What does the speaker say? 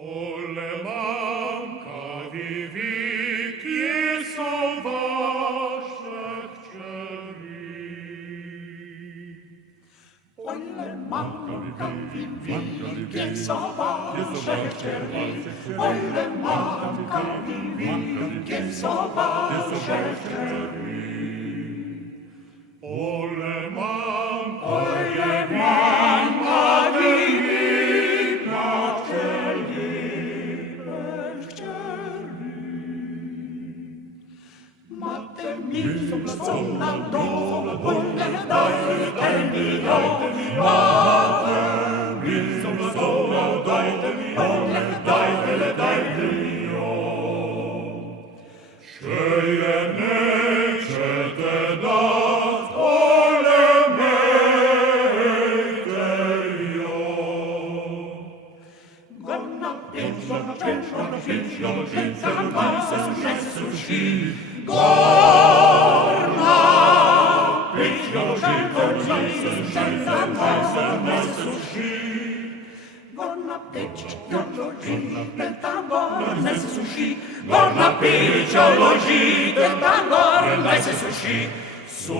Ole mamka vivik je so vašek čeri. Ole mamka vivik je so vašek čeri. Ole mamka vivik je so vašek čeri. Ole mamka vivik na čeri. Mate mi sola do, ole dajte mi jo. Mate mi sola dajte mi jo, dajte mi jo. še je nećete dat, ole mejte jo. Gonna pitch, and se suši. Gonna pitch, se suši. Gonna pitch, ne se suši. Gonna pitch, ne se suši. Su